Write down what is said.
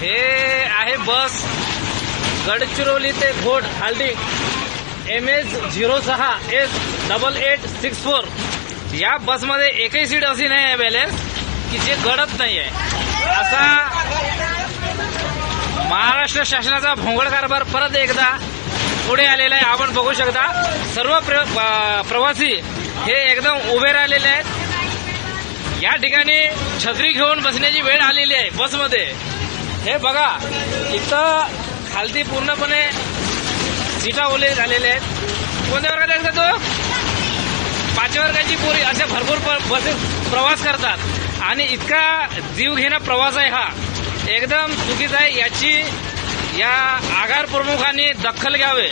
हे आहे बस. गडचिरोली ते घोड हाल्डिंग एम एच झिरो सहा S double eight six four या बसमध्ये एकही सीट अशी नाही आहे बॅलेन्स की जे गडत नाही आहे. असा महाराष्ट्र शासनाचा भोंगळ कारभार परत एकदा पुढे आलेला आहे. आपण बघू शकता सर्व प्रवासी हे एकदम उभे राहिलेले आहेत. या ठिकाणी छत्री घेऊन बसण्याची वेळ आलेली आहे बसमध्ये. हे बघा इथं खालती पूर्णपणे सीटा ओले झालेले आहेत. कोणत्या वर्गात आहेत का तो? पाचव्या वर्गाची पोरी अशा भरपूर बसेस प्रवास करतात. आणि इतका जीव घेणा प्रवास आहे हा. एकदम चुकीचा आहे याची या आगार प्रमुखांनी दखल घ्यावे.